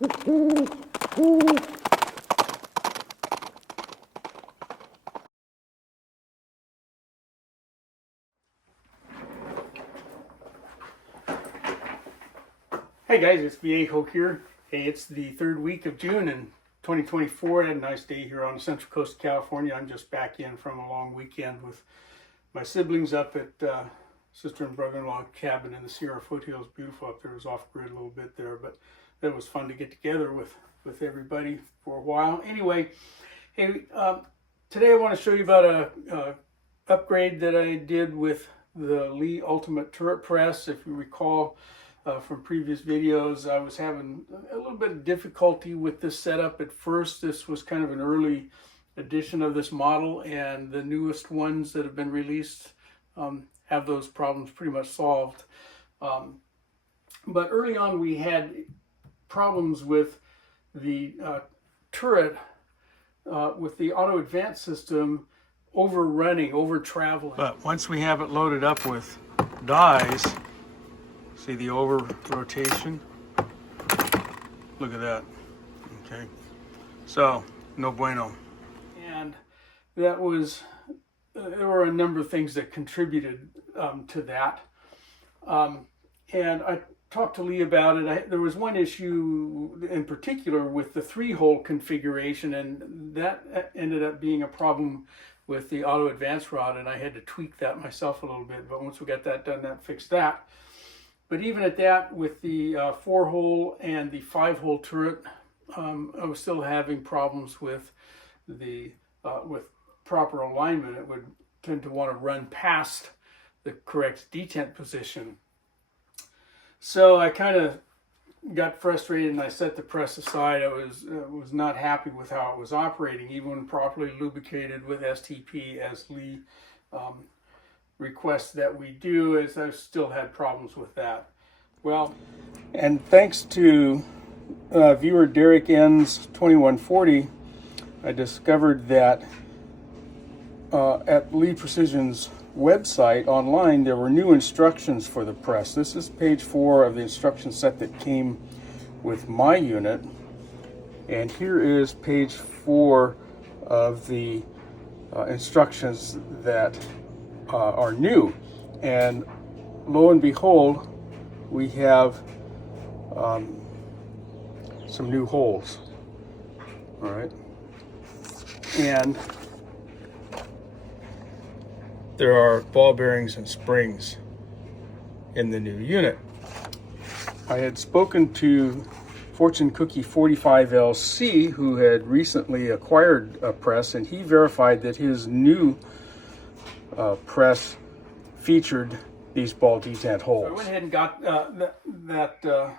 Hey guys, it's Viejo here. Hey, it's the third week of June in 2024. I had a nice day here on the Central Coast of California. I'm just back in from a long weekend with my siblings up at sister and brother-in-law cabin in the Sierra foothills. Beautiful up there. It was off-grid a little bit there, but it was fun to get together with everybody for a while. Anyway, hey, today I want to show you about a upgrade that I did with the Lee Ultimate Turret Press. If you recall, from previous videos, I was having a little bit of difficulty with this setup at first. This was kind of an early edition of this model, and the newest ones that have been released have those problems pretty much solved. But early on we had problems with the turret, with the auto advance system overrunning, over traveling. But once we have it loaded up with dies, see the over rotation? Look at that. Okay. So, no bueno. And that was, there were a number of things that contributed to that. And I talked to Lee about it. There was one issue in particular with the 3-hole configuration, and that ended up being a problem with the auto advance rod, and I had to tweak that myself a little bit. But once we got that done, that fixed that. But even at that, with the 4-hole and the 5-hole turret, I was still having problems with the with proper alignment. It would tend to want to run past the correct detent position. So I kind of got frustrated and I set the press aside. I was not happy with how it was operating, even when properly lubricated with STP, as Lee requests that we do, as I still had problems with that. Well, and thanks to viewer Derek N's 2140, I discovered that at Lee Precision's website online there were new instructions for the press. This is page 4 of the instruction set that came with my unit, and here is page 4 of the instructions that are new, and lo and behold, we have some new holes. All right, and there are ball bearings and springs in the new unit. I had spoken to Fortune Cookie 45LC, who had recently acquired a press, and he verified that his new press featured these ball detent holes. So I went ahead and got that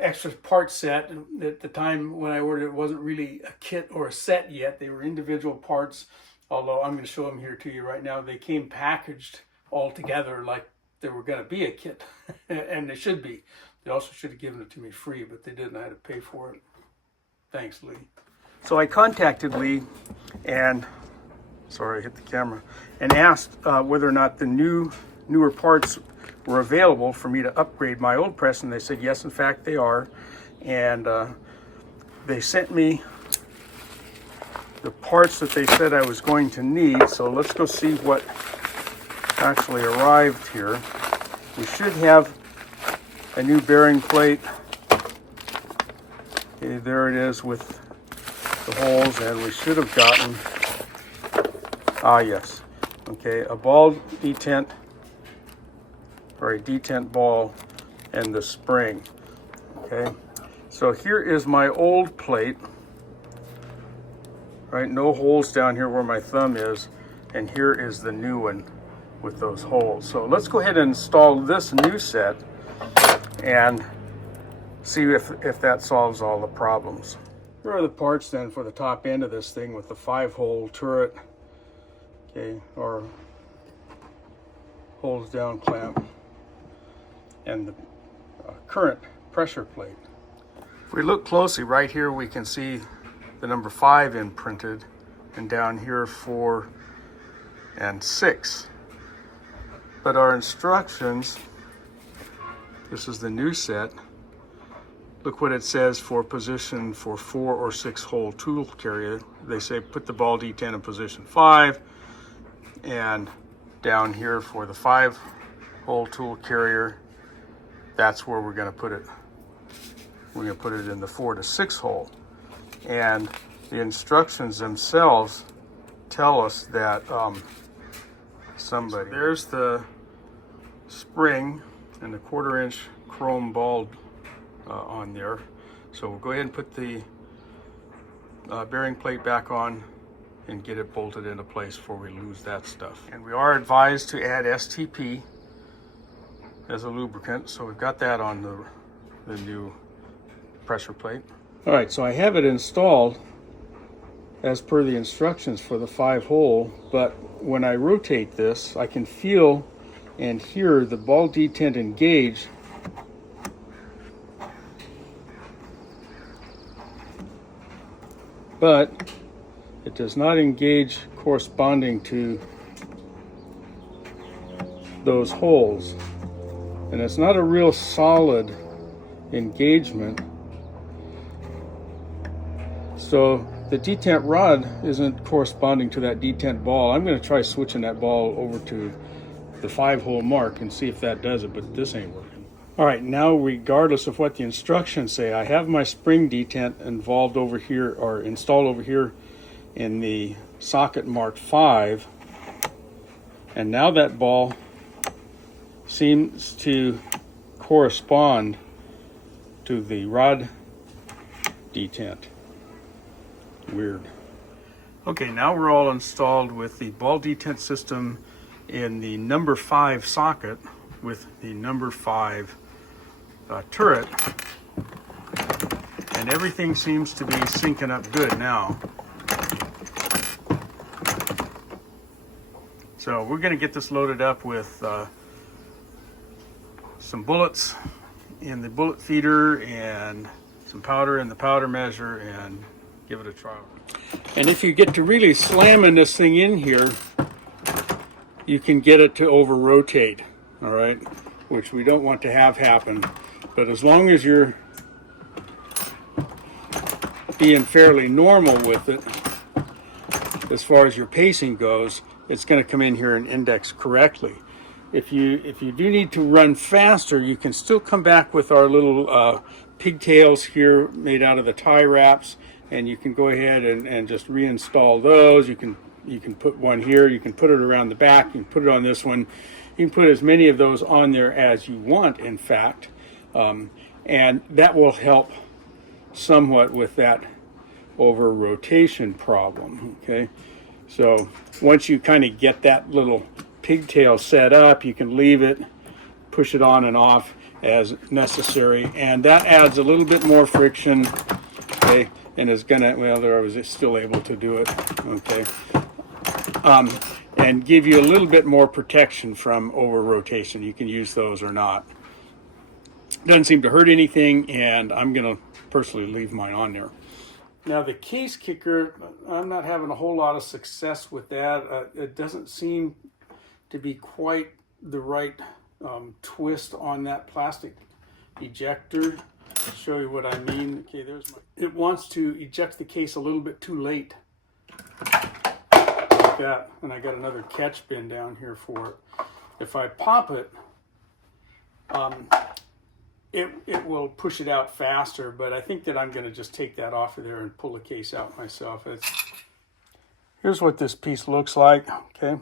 extra part set. At the time when I ordered it, it wasn't really a kit or a set yet. They were individual parts, although I'm going to show them here to you right now. They came packaged all together like they were going to be a kit, and they should be. They also should have given it to me free, but they didn't. I had to pay for it. Thanks, Lee. So I contacted Lee and, sorry, I hit the camera, and asked whether or not the newer parts were available for me to upgrade my old press, and they said yes, in fact they are. And they sent me the parts that they said I was going to need. So let's go see what actually arrived here. We should have a new bearing plate. Okay, there it is with the holes, and we should have gotten, yes, okay, a ball detent, or a detent ball, and the spring. Okay, so here is my old plate, right? No holes down here where my thumb is, and here is the new one with those holes. So let's go ahead and install this new set and see if that solves all the problems. Here are the parts then for the top end of this thing with the 5-hole turret, okay, or holds down clamp, and the current pressure plate. If we look closely right here, we can see the number 5 imprinted, and down here 4 and 6. But our instructions, this is the new set, look what it says for position for 4 or 6 hole tool carrier. They say put the ball detent in position 5, and down here for the 5 hole tool carrier, that's where we're going to put it. We're going to put it in the 4 to 6 hole. And the instructions themselves tell us that there's the spring and the 1/4 inch chrome ball on there. So we'll go ahead and put the bearing plate back on and get it bolted into place before we lose that stuff. And we are advised to add STP as a lubricant, so we've got that on the new pressure plate. All right, so I have it installed as per the instructions for the 5 hole, but when I rotate this, I can feel and hear the ball detent engage. But it does not engage corresponding to those holes. And it's not a real solid engagement. So the detent rod isn't corresponding to that detent ball. I'm going to try switching that ball over to the 5 hole mark and see if that does it, but this ain't working. All right, now regardless of what the instructions say, I have my spring detent involved over here, or installed over here in the socket marked 5, and now that ball seems to correspond to the rod detent. Weird. Okay, now we're all installed with the ball detent system in the number 5 socket with the number 5 turret, and everything seems to be syncing up good now. So we're going to get this loaded up with some bullets in the bullet feeder and some powder in the powder measure and give it a try. And if you get to really slamming this thing in here, you can get it to over rotate, all right, which we don't want to have happen. But as long as you're being fairly normal with it, as far as your pacing goes, it's going to come in here and index correctly. If you do need to run faster, you can still come back with our little pigtails here made out of the tie wraps, and you can go ahead and just reinstall those. You can put one here, you can put it around the back, you can put it on this one. You can put as many of those on there as you want, in fact, and that will help somewhat with that over rotation problem. Okay, so once you kind of get that little pigtail set up, you can leave it, push it on and off as necessary, and that adds a little bit more friction. Okay, and is gonna, well, there I was still able to do it. Okay, and give you a little bit more protection from over rotation. You can use those or not. Doesn't seem to hurt anything, and I'm gonna personally leave mine on there. Now the case kicker, I'm not having a whole lot of success with that. It doesn't seem to be quite the right twist on that plastic ejector. I'll show you what I mean. Okay, there's my, it wants to eject the case a little bit too late. Like that. And I got another catch bin down here for it. If I pop it, it will push it out faster, but I think that I'm going to just take that off of there and pull the case out myself. Here's what this piece looks like, okay?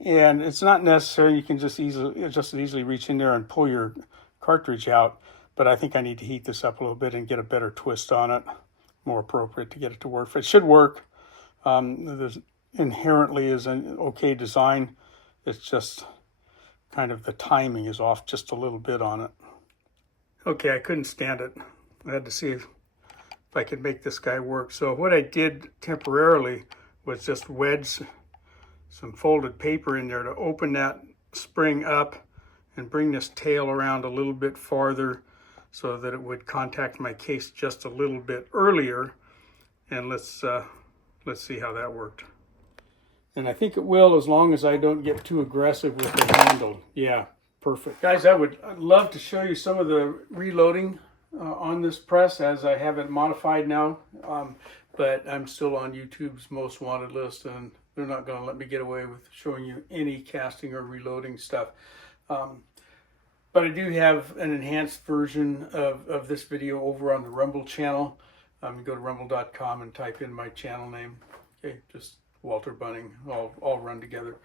And it's not necessary. You can just as easily reach in there and pull your cartridge out, but I think I need to heat this up a little bit and get a better twist on it, more appropriate to get it to work. It should work. There's inherently is an okay design. It's just kind of the timing is off just a little bit on it. Okay, I couldn't stand it. I had to see if I could make this guy work. So what I did temporarily was just wedge some folded paper in there to open that spring up and bring this tail around a little bit farther so that it would contact my case just a little bit earlier. And let's see how that worked. And I think it will, as long as I don't get too aggressive with the handle. Yeah. Perfect. Guys, I'd love to show you some of the reloading on this press as I have it modified now, but I'm still on YouTube's most wanted list, and they're not going to let me get away with showing you any casting or reloading stuff. But I do have an enhanced version of this video over on the Rumble channel. You go to rumble.com and type in my channel name. Okay, just Walter Bunning, all run together.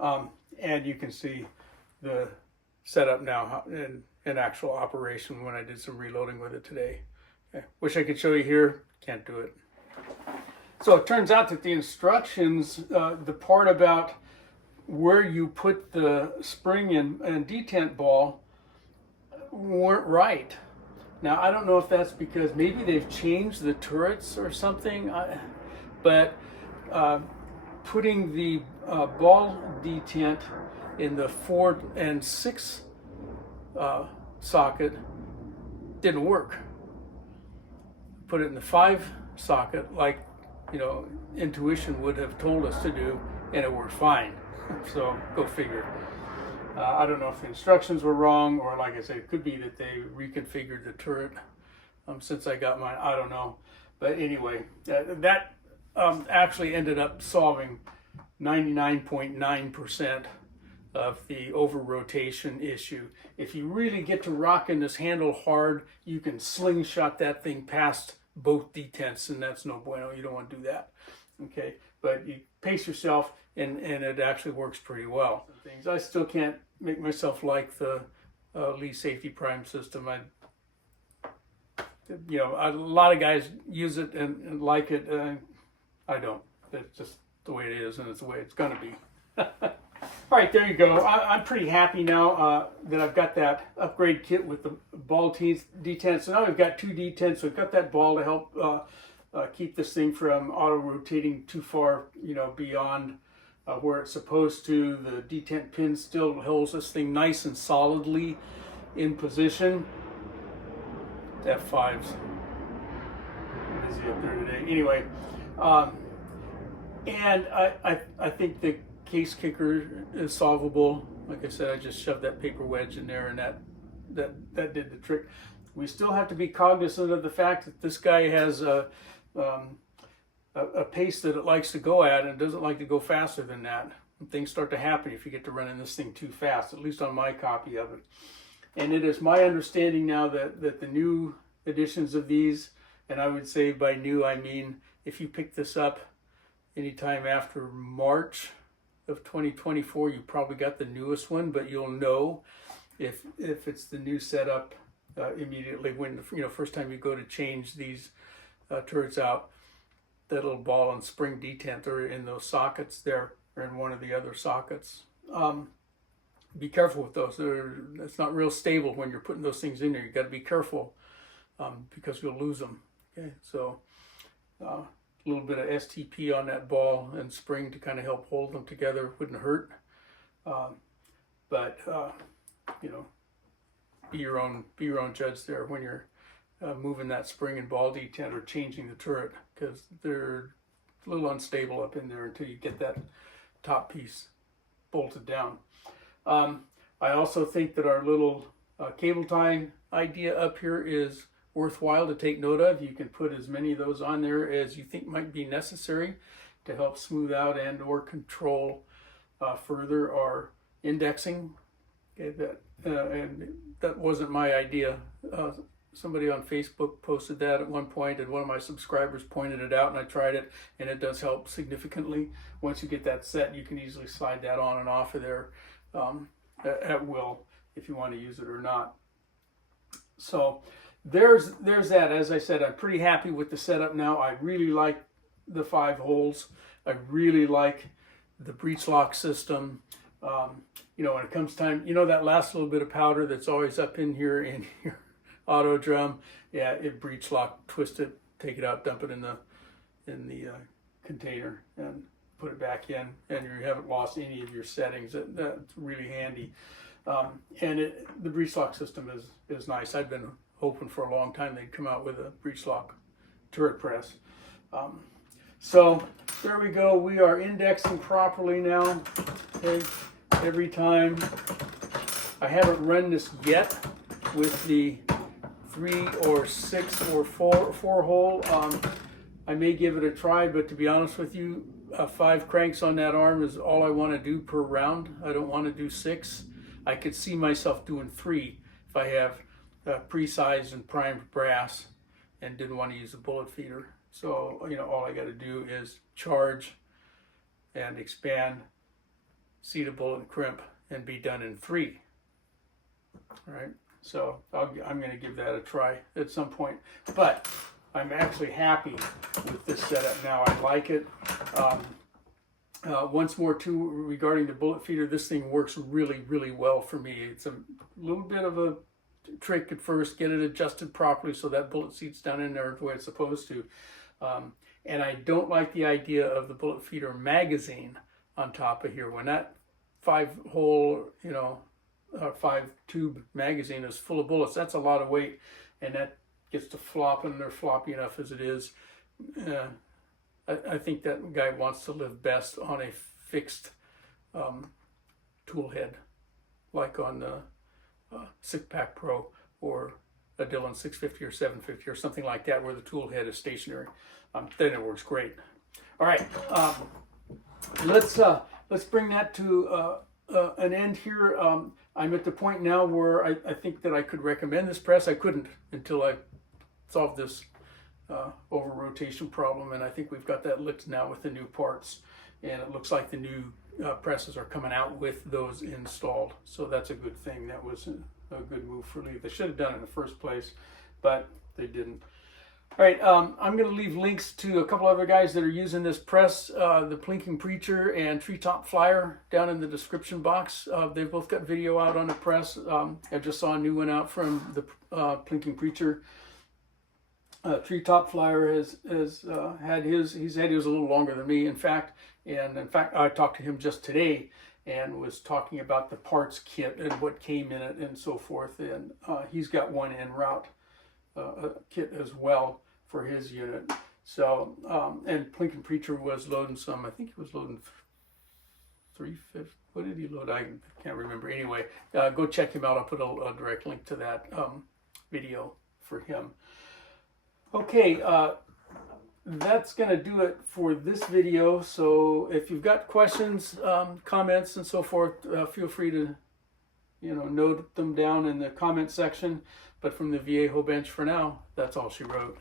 And you can see the setup now in actual operation when I did some reloading with it today. Okay. Wish I could show you here, can't do it. So it turns out that the instructions, the part about where you put the spring and detent ball weren't right. Now, I don't know if that's because maybe they've changed the turrets or something, but putting the ball detent in the 4 and 6 socket didn't work. Put it in the 5 socket like, you know, intuition would have told us to do, and it worked fine. So go figure. I don't know if the instructions were wrong, or like I said, it could be that they reconfigured the turret since I got mine. I don't know. But anyway, that actually ended up solving 99.9% of the over rotation issue. If you really get to rocking this handle hard, you can slingshot that thing past both detents, and that's no bueno. You don't want to do that. Okay, but you pace yourself, and it actually works pretty well. Things I still can't make myself like the Lee Safety Prime system. You know, a lot of guys use it and like it. I don't. It's just the way it is, and it's the way it's going to be. All right, there you go. I'm pretty happy now that I've got that upgrade kit with the ball detent. So now we've got 2 detents. So we've got that ball to help keep this thing from auto-rotating too far, you know, beyond where it's supposed to. The detent pin still holds this thing nice and solidly in position. F5's busy up there today. Anyway, and I think the case kicker is solvable. Like I said, I just shoved that paper wedge in there, and that did the trick. We still have to be cognizant of the fact that this guy has a pace that it likes to go at, and doesn't like to go faster than that. And things start to happen if you get to running this thing too fast, at least on my copy of it. And it is my understanding now that the new editions of these, and I would say by new I mean if you pick this up anytime after March of 2024, you probably got the newest one, but you'll know if it's the new setup immediately when, you know, first time you go to change these turrets out. That little ball and spring detent are in those sockets there, or in one of the other sockets. Be careful with those. It's not real stable when you're putting those things in there. You got to be careful because you'll lose them. Okay, so a little bit of STP on that ball and spring to kind of help hold them together wouldn't hurt. But you know, be your own judge there when you're moving that spring and ball detent or changing the turret, because they're a little unstable up in there until you get that top piece bolted down. I also think that our little cable tie idea up here is worthwhile to take note of. You can put as many of those on there as you think might be necessary to help smooth out and or control further our indexing. Okay, and that wasn't my idea. Somebody on Facebook posted that at one point, and one of my subscribers pointed it out, and I tried it, and it does help significantly. Once you get that set, you can easily slide that on and off of there at will if you want to use it or not. So there's that. As I said, I'm pretty happy with the setup now. I really like the 5 holes. I really like the breech lock system. You know, when it comes time, you know, that last little bit of powder that's always up in here in your auto drum, yeah, it breech lock, twist it, take it out, dump it in the container, and put it back in, and you haven't lost any of your settings. That's really handy. And the breech lock system is nice. I've been hoping for a long time they'd come out with a breech lock turret press. So there we go. We are indexing properly now. Okay, every time. I haven't run this yet with the 3 or 6 or 4 hole. I may give it a try, but to be honest with you, 5 cranks on that arm is all I want to do per round. I don't want to do 6. I could see myself doing 3 if I have pre-sized and primed brass and didn't want to use a bullet feeder. So, you know, all I got to do is charge and expand, seat a bullet and crimp, and be done in 3. All right, so I'm going to give that a try at some point. But I'm actually happy with this setup now. I like it. Once more, too, regarding the bullet feeder, this thing works really, really well for me. It's a little bit of a trick at first, get it adjusted properly so that bullet seat's down in there the way it's supposed to. And I don't like the idea of the bullet feeder magazine on top of here. When that 5-hole, you know, 5-tube magazine is full of bullets, that's a lot of weight, and that gets to flopping. They're floppy enough as it is. I think that guy wants to live best on a fixed tool head, like on the 6-pack Pro or a Dillon 650 or 750 or something like that, where the tool head is stationary. Then it works great. All right, let's bring that to an end here. I'm at the point now where I think that I could recommend this press. I couldn't until I solved this over rotation problem, and I think we've got that licked now with the new parts, and it looks like the new presses are coming out with those installed, so that's a good thing. That was a good move for Lee. They should have done it in the first place, but they didn't. All right, I'm going to leave links to a couple other guys that are using this press, the Plinkin Preacher and Treetop Flier, down in the description box. They've both got video out on the press. I just saw a new one out from the Plinkin Preacher. Treetop Flier has had his. He's had his a little longer than me, in fact. And in fact, I talked to him just today and was talking about the parts kit and what came in it and so forth. And he's got one en route kit as well for his unit. So, and Plinkin Preacher was loading some. I think he was loading 350. What did he load? I can't remember. Anyway, go check him out. I'll put a direct link to that video for him. Okay, that's going to do it for this video. So if you've got questions, comments, and so forth, feel free to, you know, note them down in the comment section. But from the Viejo bench for now, that's all she wrote.